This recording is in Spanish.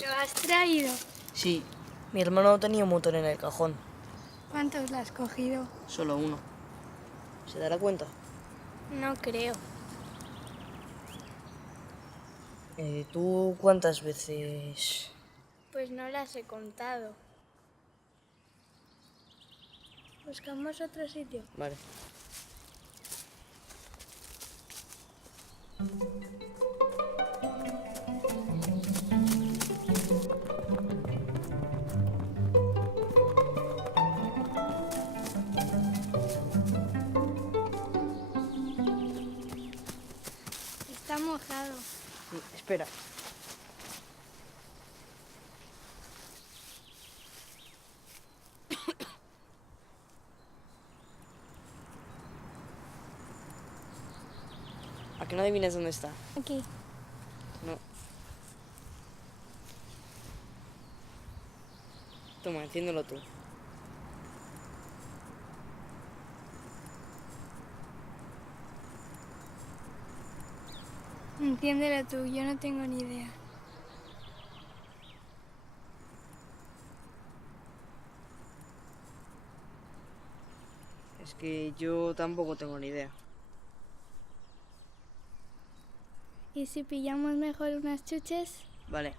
¿Lo has traído? Sí, mi hermano tenía un motor en el cajón. ¿Cuántos lo has cogido? Solo uno. ¿Se dará cuenta? No creo. ¿Tú cuántas veces...? Pues no las he contado. ¿Buscamos otro sitio? Vale. Está mojado. Espera. ¿A que no adivinas dónde está? Aquí. No. Toma, enciéndelo tú. Enciéndelo tú, yo no tengo ni idea. Es que yo tampoco tengo ni idea. ¿Y si pillamos mejor unas chuches? Vale.